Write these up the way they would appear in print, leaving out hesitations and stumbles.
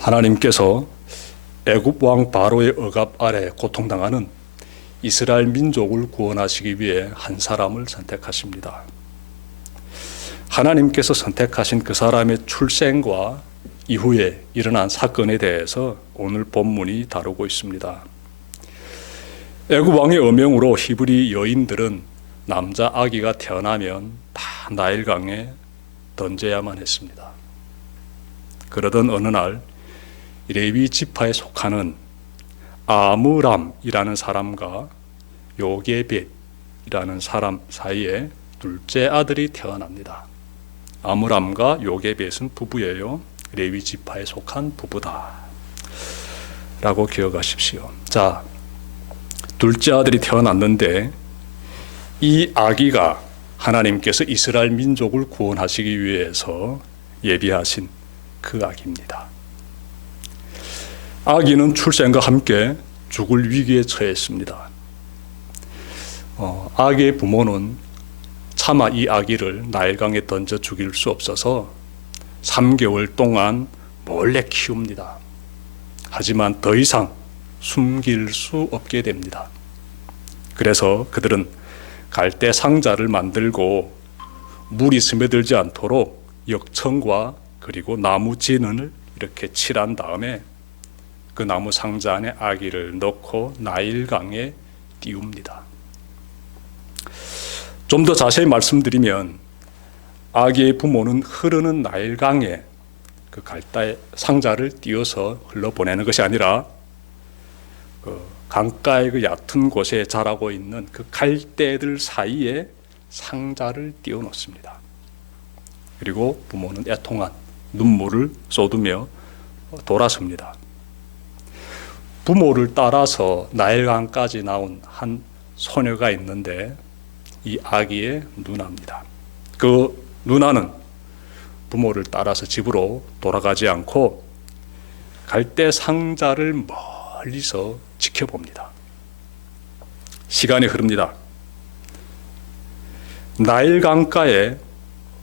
하나님께서 애굽 왕 바로의 억압 아래 고통당하는 이스라엘 민족을 구원하시기 위해 한 사람을 선택하십니다. 하나님께서 선택하신 그 사람의 출생과 이후에 일어난 사건에 대해서 오늘 본문이 다루고 있습니다. 애굽 왕의 어명으로 히브리 여인들은 남자 아기가 태어나면 다 나일강에 던져야만 했습니다. 그러던 어느 날 레위 지파에 속하는 아므람이라는 사람과 요게벳이라는 사람 사이에 둘째 아들이 태어납니다. 아므람과 요게벳은 부부예요. 레위 지파에 속한 부부다 라고 기억하십시오. 자, 둘째 아들이 태어났는데 이 아기가 하나님께서 이스라엘 민족을 구원하시기 위해서 예비하신 그 아기입니다. 아기는 출생과 함께 죽을 위기에 처했습니다. 아기의 부모는 차마 이 아기를 나일강에 던져 죽일 수 없어서 3개월 동안 몰래 키웁니다. 하지만 더 이상 숨길 수 없게 됩니다. 그래서 그들은 갈대 상자를 만들고 물이 스며들지 않도록 역청과 그리고 나무 진을 이렇게 칠한 다음에 그 나무 상자 안에 아기를 넣고 나일강에 띄웁니다. 좀 더 자세히 말씀드리면 아기의 부모는 흐르는 나일강에 그 갈대 상자를 띄워서 흘러보내는 것이 아니라 그 강가의 그 얕은 곳에 자라고 있는 그 갈대들 사이에 상자를 띄워 놓습니다. 그리고 부모는 애통한 눈물을 쏟으며 돌아섭니다. 부모를 따라서 나일강까지 나온 한 소녀가 있는데 이 아기의 누나입니다. 그 누나는 부모를 따라서 집으로 돌아가지 않고 갈대 상자를 멀리서 지켜봅니다. 시간이 흐릅니다. 나일강가에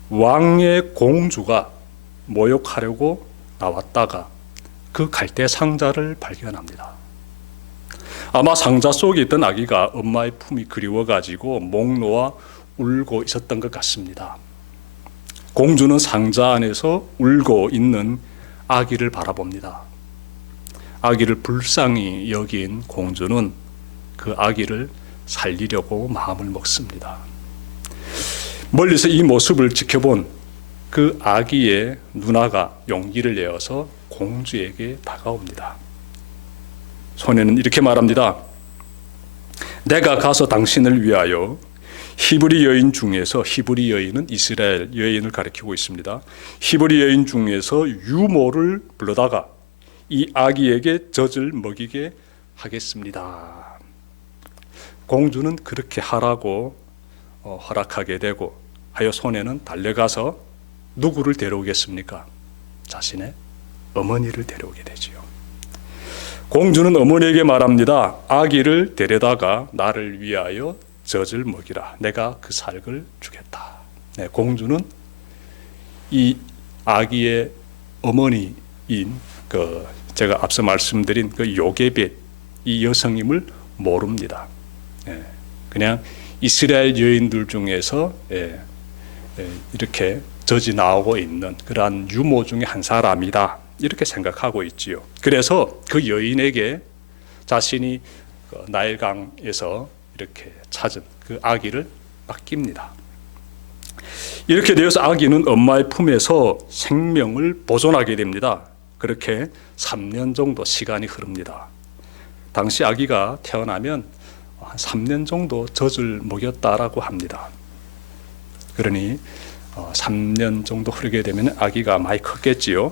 왕의 공주가 모욕하려고 나왔다가 그 갈대 상자를 발견합니다. 아마 상자 속에 있던 아기가 엄마의 품이 그리워가지고 목 놓아 울고 있었던 것 같습니다. 공주는 상자 안에서 울고 있는 아기를 바라봅니다. 아기를 불쌍히 여긴 공주는 그 아기를 살리려고 마음을 먹습니다. 멀리서 이 모습을 지켜본 그 아기의 누나가 용기를 내어서 공주에게 다가옵니다. 소녀는 이렇게 말합니다. 내가 가서 당신을 위하여 히브리 여인 중에서, 히브리 여인은 이스라엘 여인을 가리키고 있습니다. 히브리 여인 중에서 유모를 불러다가 이 아기에게 젖을 먹이게 하겠습니다. 공주는 그렇게 하라고 허락하게 되고 하여 소녀는 달려가서 누구를 데려오겠습니까? 자신의 어머니를 데려오게 되지요. 공주는 어머니에게 말합니다. 아기를 데려다가 나를 위하여 젖을 먹이라. 내가 그 살을 주겠다. 네, 공주는 이 아기의 어머니인 제가 앞서 말씀드린 그 요게벳 이 여성임을 모릅니다. 그냥 이스라엘 여인들 중에서 이렇게 젖이 나오고 있는 그러한 유모 중에 한 사람이다. 이렇게 생각하고 있지요. 그래서 그 여인에게 자신이 나일강에서 이렇게 찾은 그 아기를 맡깁니다. 이렇게 되어서 아기는 엄마의 품에서 생명을 보존하게 됩니다. 그렇게 3년 정도 시간이 흐릅니다. 당시 아기가 태어나면 한 3년 정도 젖을 먹였다라고 합니다. 그러니 3년 정도 흐르게 되면 아기가 많이 컸겠지요.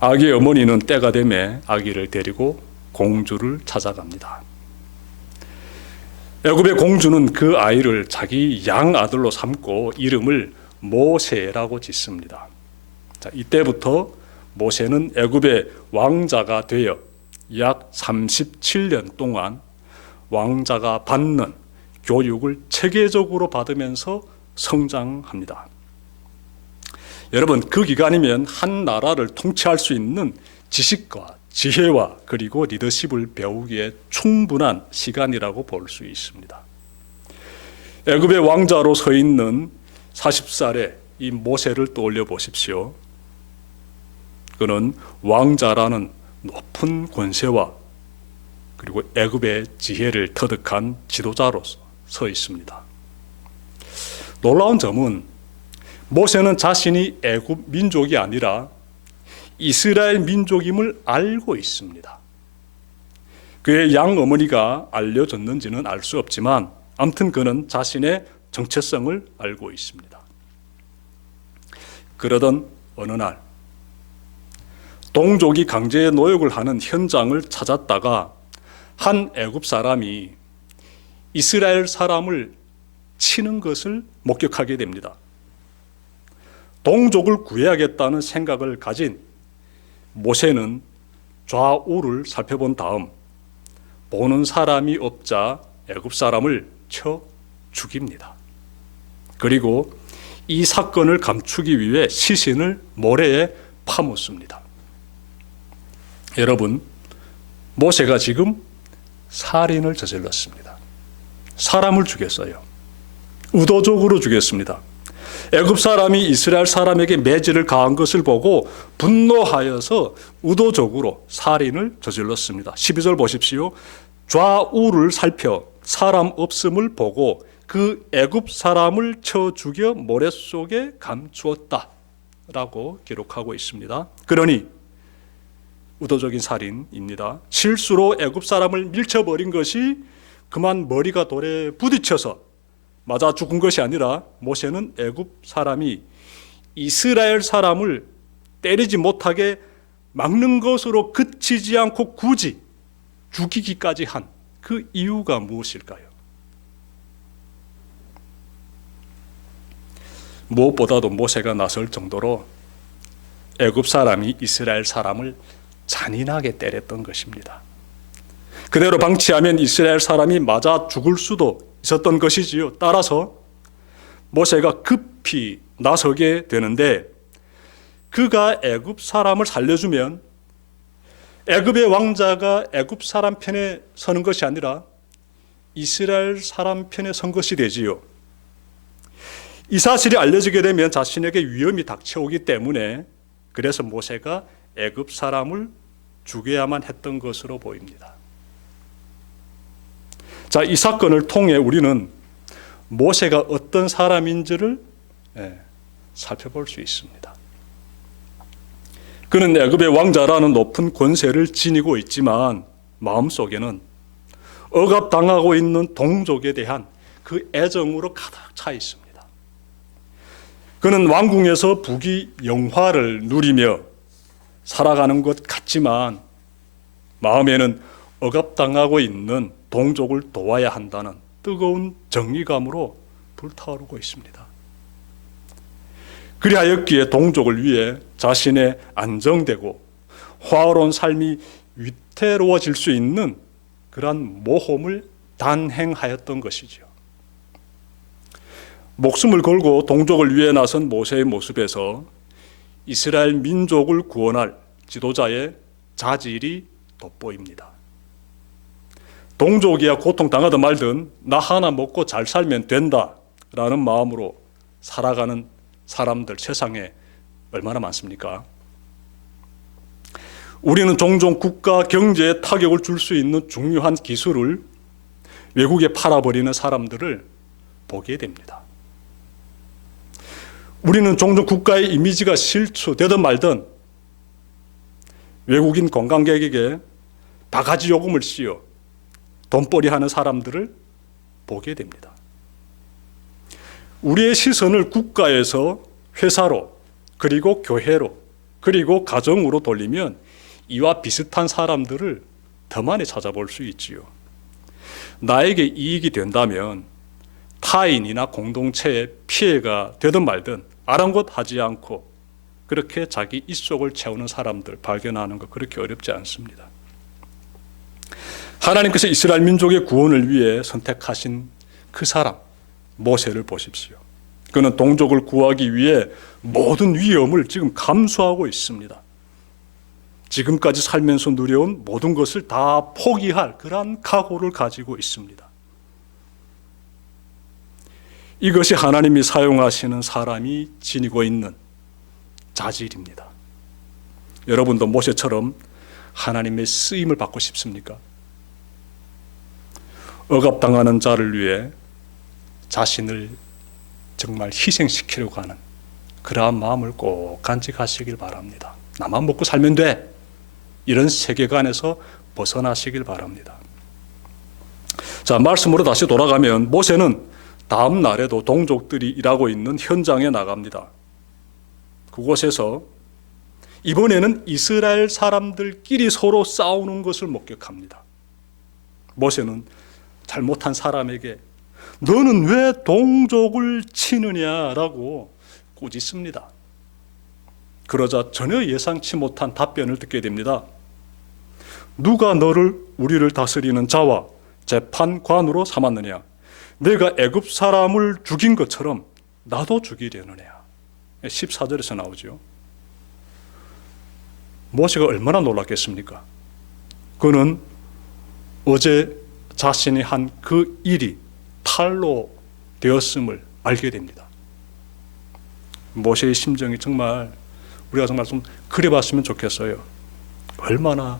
아기의 어머니는 때가 되면 아기를 데리고 공주를 찾아갑니다. 애굽의 공주는 그 아이를 자기 양아들로 삼고 이름을 모세라고 짓습니다. 자, 이때부터 모세는 애굽의 왕자가 되어 약 37년 동안 왕자가 받는 교육을 체계적으로 받으면서 성장합니다. 여러분, 그 기간이면 한 나라를 통치할 수 있는 지식과 지혜와 그리고 리더십을 배우기에 충분한 시간이라고 볼 수 있습니다. 애굽의 왕자로 서 있는 40살의 이 모세를 떠올려 보십시오. 그는 왕자라는 높은 권세와 그리고 애굽의 지혜를 터득한 지도자로서 서 있습니다. 놀라운 점은 모세는 자신이 애굽 민족이 아니라 이스라엘 민족임을 알고 있습니다. 그의 양어머니가 알려줬는지는 알 수 없지만 아무튼 그는 자신의 정체성을 알고 있습니다. 그러던 어느 날 동족이 강제 노역을 하는 현장을 찾았다가 한 애굽 사람이 이스라엘 사람을 치는 것을 목격하게 됩니다. 동족을 구해야겠다는 생각을 가진 모세는 좌우를 살펴본 다음 보는 사람이 없자 애굽 사람을 쳐 죽입니다. 그리고 이 사건을 감추기 위해 시신을 모래에 파묻습니다. 여러분, 모세가 지금 살인을 저질렀습니다. 사람을 죽였어요. 의도적으로 죽였습니다. 애굽 사람이 이스라엘 사람에게 매질을 가한 것을 보고 분노하여서 의도적으로 살인을 저질렀습니다. 12절 보십시오. 좌우를 살펴 사람 없음을 보고 그 애굽 사람을 쳐 죽여 모래 속에 감추었다 라고 기록하고 있습니다. 그러니 의도적인 살인입니다. 실수로 애굽 사람을 밀쳐버린 것이 그만 머리가 돌에 부딪혀서 맞아 죽은 것이 아니라 모세는 애굽 사람이 이스라엘 사람을 때리지 못하게 막는 것으로 그치지 않고 굳이 죽이기까지 한 그 이유가 무엇일까요? 무엇보다도 모세가 나설 정도로 애굽 사람이 이스라엘 사람을 잔인하게 때렸던 것입니다. 그대로 방치하면 이스라엘 사람이 맞아 죽을 수도 있었던 것이지요. 따라서 모세가 급히 나서게 되는데 그가 애굽 사람을 살려주면 애굽의 왕자가 애굽 사람 편에 서는 것이 아니라 이스라엘 사람 편에 선 것이 되지요. 이 사실이 알려지게 되면 자신에게 위험이 닥쳐오기 때문에 그래서 모세가 애굽 사람을 죽여야만 했던 것으로 보입니다. 자, 이 사건을 통해 우리는 모세가 어떤 사람인지를 살펴볼 수 있습니다. 그는 애굽의 왕자라는 높은 권세를 지니고 있지만 마음속에는 억압당하고 있는 동족에 대한 그 애정으로 가득 차 있습니다. 그는 왕궁에서 부귀영화를 누리며 살아가는 것 같지만 마음에는 억압당하고 있는 동족을 도와야 한다는 뜨거운 정의감으로 불타오르고 있습니다. 그리하였기에 동족을 위해 자신의 안정되고 화로운 삶이 위태로워질 수 있는 그러한 모험을 단행하였던 것이죠. 목숨을 걸고 동족을 위해 나선 모세의 모습에서 이스라엘 민족을 구원할 지도자의 자질이 돋보입니다. 동족이야 고통당하든 말든 나 하나 먹고 잘 살면 된다라는 마음으로 살아가는 사람들 세상에 얼마나 많습니까? 우리는 종종 국가 경제에 타격을 줄 수 있는 중요한 기술을 외국에 팔아버리는 사람들을 보게 됩니다. 우리는 종종 국가의 이미지가 실추되든 말든 외국인 관광객에게 바가지 요금을 씌워 돈벌이하는 사람들을 보게 됩니다. 우리의 시선을 국가에서 회사로 그리고 교회로 그리고 가정으로 돌리면 이와 비슷한 사람들을 더 많이 찾아볼 수 있지요. 나에게 이익이 된다면 타인이나 공동체에 피해가 되든 말든 아랑곳하지 않고 그렇게 자기 입속을 채우는 사람들 발견하는 것 그렇게 어렵지 않습니다. 하나님께서 이스라엘 민족의 구원을 위해 선택하신 그 사람 모세를 보십시오. 그는 동족을 구하기 위해 모든 위험을 지금 감수하고 있습니다. 지금까지 살면서 누려온 모든 것을 다 포기할 그러한 각오를 가지고 있습니다. 이것이 하나님이 사용하시는 사람이 지니고 있는 자질입니다. 여러분도 모세처럼 하나님의 쓰임을 받고 싶습니까? 억압당하는 자를 위해 자신을 정말 희생시키려고 하는 그러한 마음을 꼭 간직하시길 바랍니다. 나만 먹고 살면 돼. 이런 세계관에서 벗어나시길 바랍니다. 자, 말씀으로 다시 돌아가면 모세는 다음 날에도 동족들이 일하고 있는 현장에 나갑니다. 그곳에서 이번에는 이스라엘 사람들끼리 서로 싸우는 것을 목격합니다. 모세는 잘못한 사람에게 너는 왜 동족을 치느냐라고 꾸짖습니다. 그러자 전혀 예상치 못한 답변을 듣게 됩니다. 누가 너를 우리를 다스리는 자와 재판관으로 삼았느냐? 내가 애굽 사람을 죽인 것처럼 나도 죽이려느냐? 14절에서 나오죠. 모세가 얼마나 놀랐겠습니까? 그는 어제 자신이 한 그 일이 탈로 되었음을 알게 됩니다. 모세의 심정이 정말 우리가 정말 좀 그려봤으면 좋겠어요. 얼마나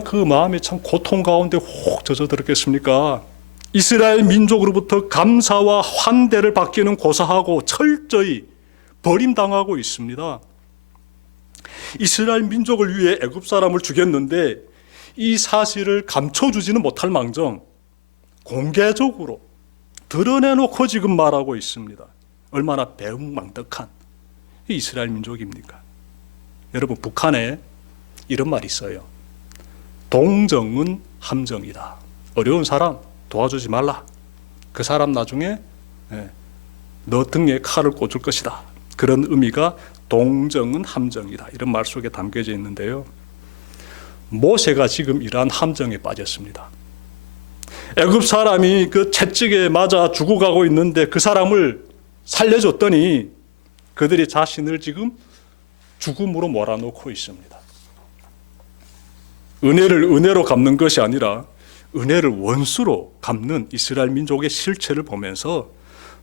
그 마음이 참 고통 가운데 혹 젖어들었겠습니까? 이스라엘 민족으로부터 감사와 환대를 받기는 고사하고 철저히 버림당하고 있습니다. 이스라엘 민족을 위해 애굽 사람을 죽였는데 이 사실을 감춰주지는 못할 망정 공개적으로 드러내놓고 지금 말하고 있습니다. 얼마나 배은망덕한 이스라엘 민족입니까? 여러분, 북한에 이런 말이 있어요. 동정은 함정이다. 어려운 사람 도와주지 말라. 그 사람 나중에 너 등에 칼을 꽂을 것이다. 그런 의미가 동정은 함정이다. 이런 말 속에 담겨져 있는데요. 모세가 지금 이러한 함정에 빠졌습니다. 애굽 사람이 그 채찍에 맞아 죽어가고 있는데 그 사람을 살려줬더니 그들이 자신을 지금 죽음으로 몰아넣고 있습니다. 은혜를 은혜로 갚는 것이 아니라 은혜를 원수로 갚는 이스라엘 민족의 실체를 보면서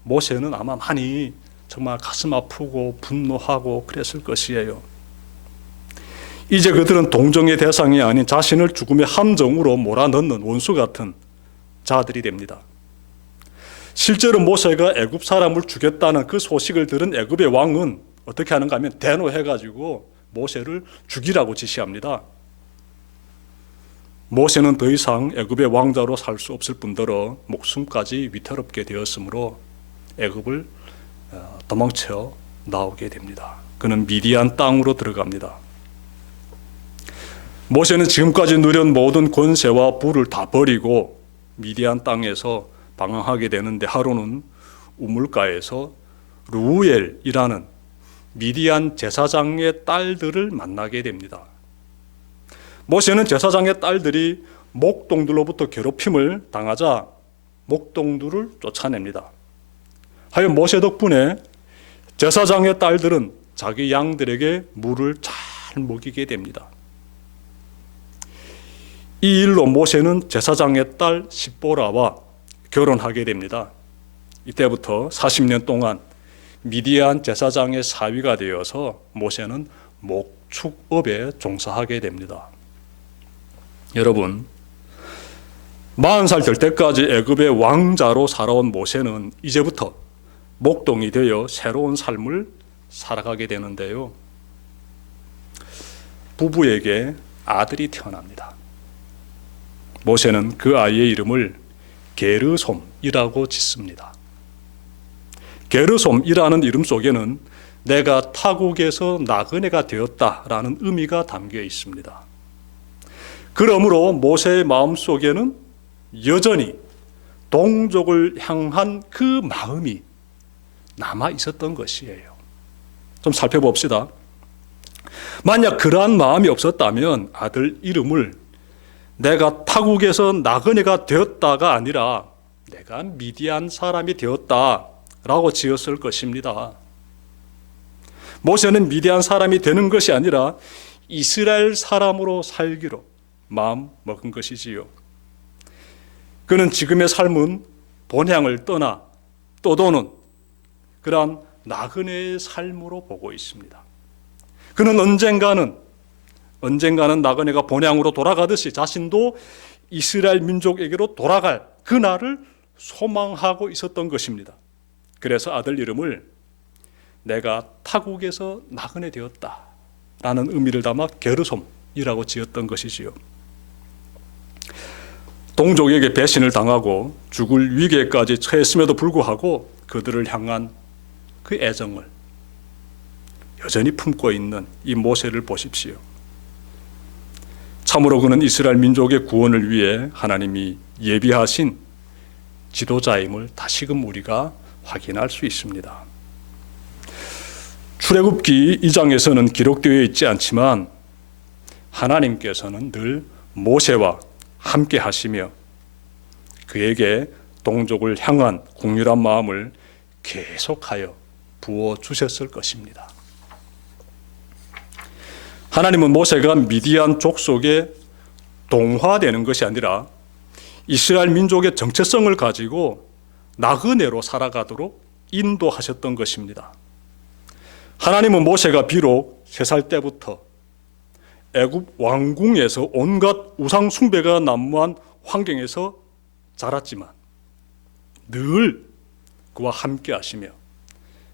모세는 아마 많이 정말 가슴 아프고 분노하고 그랬을 것이에요. 이제 그들은 동정의 대상이 아닌 자신을 죽음의 함정으로 몰아넣는 원수 같은 자들이 됩니다. 실제로 모세가 애굽 사람을 죽였다는 그 소식을 들은 애굽의 왕은 어떻게 하는가 하면 대노해가지고 모세를 죽이라고 지시합니다. 모세는 더 이상 애굽의 왕자로 살 수 없을 뿐더러 목숨까지 위태롭게 되었으므로 애굽을 도망쳐 나오게 됩니다. 그는 미디안 땅으로 들어갑니다. 모세는 지금까지 누린 모든 권세와 부를 다 버리고 미디안 땅에서 방황하게 되는데 하루는 우물가에서 루엘이라는 미디안 제사장의 딸들을 만나게 됩니다. 모세는 제사장의 딸들이 목동들로부터 괴롭힘을 당하자 목동들을 쫓아냅니다. 하여 모세 덕분에 제사장의 딸들은 자기 양들에게 물을 잘 먹이게 됩니다. 이 일로 모세는 제사장의 딸 십보라와 결혼하게 됩니다. 이때부터 40년 동안 미디안 제사장의 사위가 되어서 모세는 목축업에 종사하게 됩니다. 여러분, 40살 될 때까지 애굽의 왕자로 살아온 모세는 이제부터 목동이 되어 새로운 삶을 살아가게 되는데요. 부부에게 아들이 태어납니다. 모세는 그 아이의 이름을 게르솜이라고 짓습니다. 게르솜이라는 이름 속에는 내가 타국에서 나그네가 되었다라는 의미가 담겨 있습니다. 그러므로 모세의 마음속에는 여전히 동족을 향한 그 마음이 남아 있었던 것이에요. 좀 살펴봅시다. 만약 그러한 마음이 없었다면 아들 이름을 내가 타국에서 나그네가 되었다가 아니라 내가 미디안 사람이 되었다라고 지었을 것입니다. 모세는 미디안 사람이 되는 것이 아니라 이스라엘 사람으로 살기로 마음 먹은 것이지요. 그는 지금의 삶은 본향을 떠나 떠도는 그러한 나그네의 삶으로 보고 있습니다. 그는 언젠가는 나그네가 본향으로 돌아가듯이 자신도 이스라엘 민족에게로 돌아갈 그날을 소망하고 있었던 것입니다. 그래서 아들 이름을 내가 타국에서 나그네 되었다라는 의미를 담아 게르솜이라고 지었던 것이지요. 동족에게 배신을 당하고 죽을 위기에까지 처했음에도 불구하고 그들을 향한 그 애정을 여전히 품고 있는 이 모세를 보십시오. 참으로 그는 이스라엘 민족의 구원을 위해 하나님이 예비하신 지도자임을 다시금 우리가 확인할 수 있습니다. 출애굽기 2장에서는 기록되어 있지 않지만 하나님께서는 늘 모세와 함께 하시며 그에게 동족을 향한 긍휼한 마음을 계속하여 부어주셨을 것입니다. 하나님은 모세가 미디안 족속에 동화되는 것이 아니라 이스라엘 민족의 정체성을 가지고 나그네로 살아가도록 인도하셨던 것입니다. 하나님은 모세가 비록 3살 때부터 애굽 왕궁에서 온갖 우상 숭배가 난무한 환경에서 자랐지만 늘 그와 함께 하시며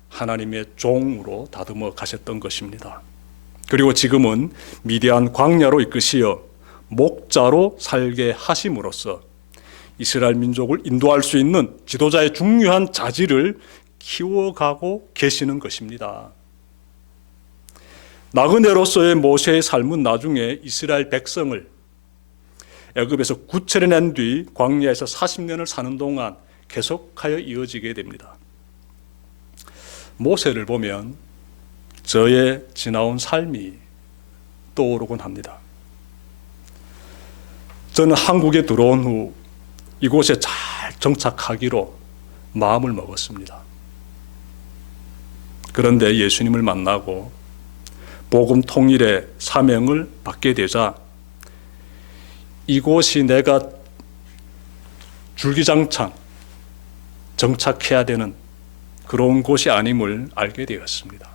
하나님의 종으로 다듬어 가셨던 것입니다. 그리고 지금은 미디안 광야로 이끄시어 목자로 살게 하심으로써 이스라엘 민족을 인도할 수 있는 지도자의 중요한 자질을 키워가고 계시는 것입니다. 나그네로서의 모세의 삶은 나중에 이스라엘 백성을 애굽에서 구출해낸 뒤 광야에서 40년을 사는 동안 계속하여 이어지게 됩니다. 모세를 보면 저의 지나온 삶이 떠오르곤 합니다. 저는 한국에 들어온 후 이곳에 잘 정착하기로 마음을 먹었습니다. 그런데 예수님을 만나고 복음 통일의 사명을 받게 되자 이곳이 내가 줄기장창 정착해야 되는 그런 곳이 아님을 알게 되었습니다.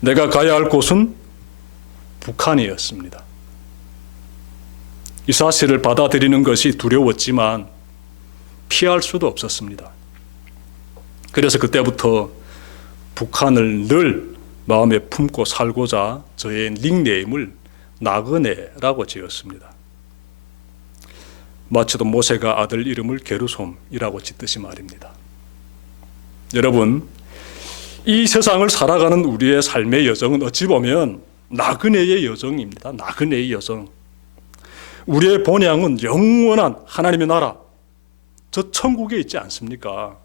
내가 가야 할 곳은 북한이었습니다. 이 사실을 받아들이는 것이 두려웠지만 피할 수도 없었습니다. 그래서 그때부터 북한을 늘 마음에 품고 살고자 저의 닉네임을 나그네라고 지었습니다. 마치도 모세가 아들 이름을 게르솜이라고 짓듯이 말입니다. 여러분, 이 세상을 살아가는 우리의 삶의 여정은 어찌 보면 나그네의 여정입니다. 나그네의 여정. 우리의 본향은 영원한 하나님의 나라, 저 천국에 있지 않습니까?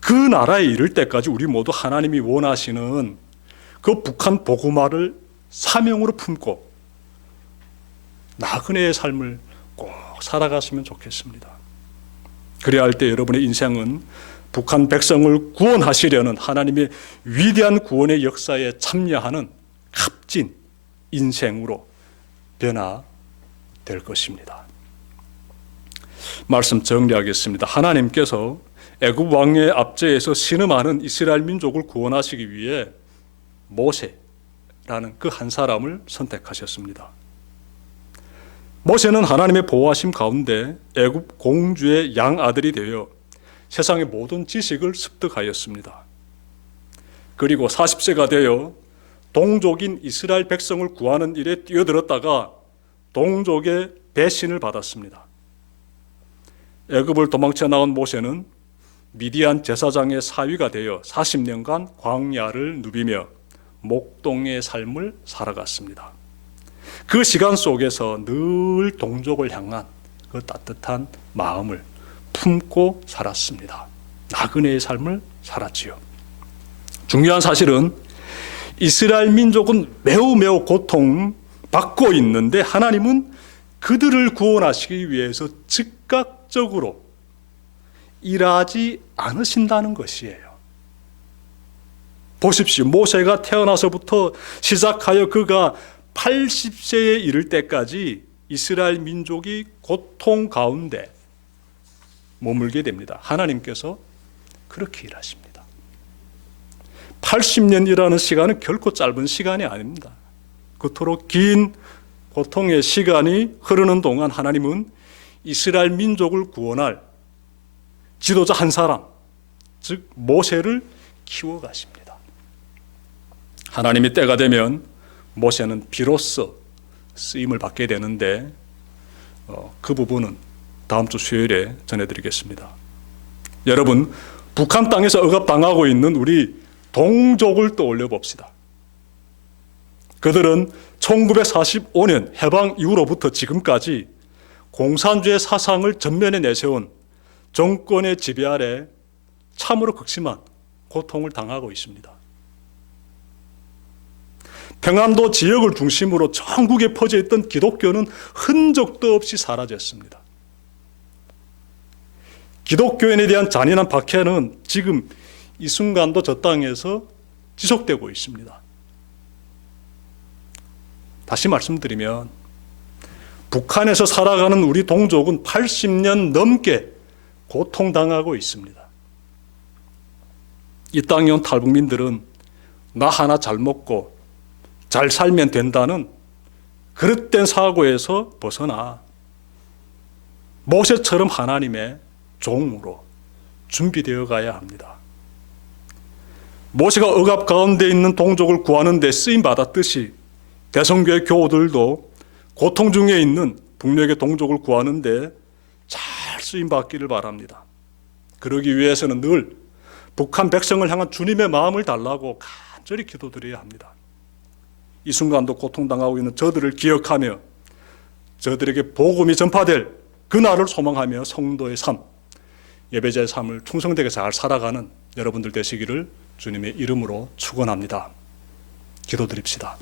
그 나라에 이를 때까지 우리 모두 하나님이 원하시는 그 북한 복음화를 사명으로 품고 나그네의 삶을 꼭 살아갔으면 좋겠습니다. 그래야 할 때 여러분의 인생은 북한 백성을 구원하시려는 하나님의 위대한 구원의 역사에 참여하는 값진 인생으로 변화될 것입니다. 말씀 정리하겠습니다. 하나님께서 애굽 왕의 압제에서 신음하는 이스라엘 민족을 구원하시기 위해 모세라는 그 한 사람을 선택하셨습니다. 모세는 하나님의 보호하심 가운데 애굽 공주의 양아들이 되어 세상의 모든 지식을 습득하였습니다. 그리고 40세가 되어 동족인 이스라엘 백성을 구하는 일에 뛰어들었다가 동족의 배신을 받았습니다. 애굽을 도망쳐 나온 모세는 미디안 제사장의 사위가 되어 40년간 광야를 누비며 목동의 삶을 살아갔습니다. 그 시간 속에서 늘 동족을 향한 그 따뜻한 마음을 품고 살았습니다. 나그네의 삶을 살았지요. 중요한 사실은 이스라엘 민족은 매우 고통받고 있는데 하나님은 그 그들을 구원하시기 위해서 즉각적으로 일하지 않으신다는 것이에요. 보십시오. 모세가 태어나서부터 시작하여 그가 80세에 이를 때까지 이스라엘 민족이 고통 가운데 머물게 됩니다. 하나님께서 그렇게 일하십니다. 80년이라는 시간은 결코 짧은 시간이 아닙니다. 그토록 긴 고통의 시간이 흐르는 동안 하나님은 이스라엘 민족을 구원할 지도자 한 사람, 즉 모세를 키워가십니다. 하나님이 때가 되면 모세는 비로소 쓰임을 받게 되는데 그 부분은 다음 주 수요일에 전해드리겠습니다. 여러분, 북한 땅에서 억압당하고 있는 우리 동족을 떠올려 봅시다. 그들은 1945년 해방 이후로부터 지금까지 공산주의 사상을 전면에 내세운 정권의 지배 아래 참으로 극심한 고통을 당하고 있습니다. 평안도 지역을 중심으로 전국에 퍼져 있던 기독교는 흔적도 없이 사라졌습니다. 기독교인에 대한 잔인한 박해는 지금 이 순간도 저 땅에서 지속되고 있습니다. 다시 말씀드리면 북한에서 살아가는 우리 동족은 80년 넘게 고통당하고 있습니다. 이 땅에 온 탈북민들은 나 하나 잘 먹고 잘 살면 된다는 그릇된 사고에서 벗어나 모세처럼 하나님의 종으로 준비되어 가야 합니다. 모세가 억압 가운데 있는 동족을 구하는 데 쓰임받았듯이 대성교회 교우들도 고통 중에 있는 북녘의 동족을 구하는 데 잘 쓰임받기를 바랍니다. 그러기 위해서는 늘 북한 백성을 향한 주님의 마음을 달라고 간절히 기도드려야 합니다. 이 순간도 고통당하고 있는 저들을 기억하며 저들에게 복음이 전파될 그날을 소망하며 성도의 삶, 예배자의 삶을 충성되게 잘 살아가는 여러분들 되시기를 주님의 이름으로 축원합니다. 기도드립시다.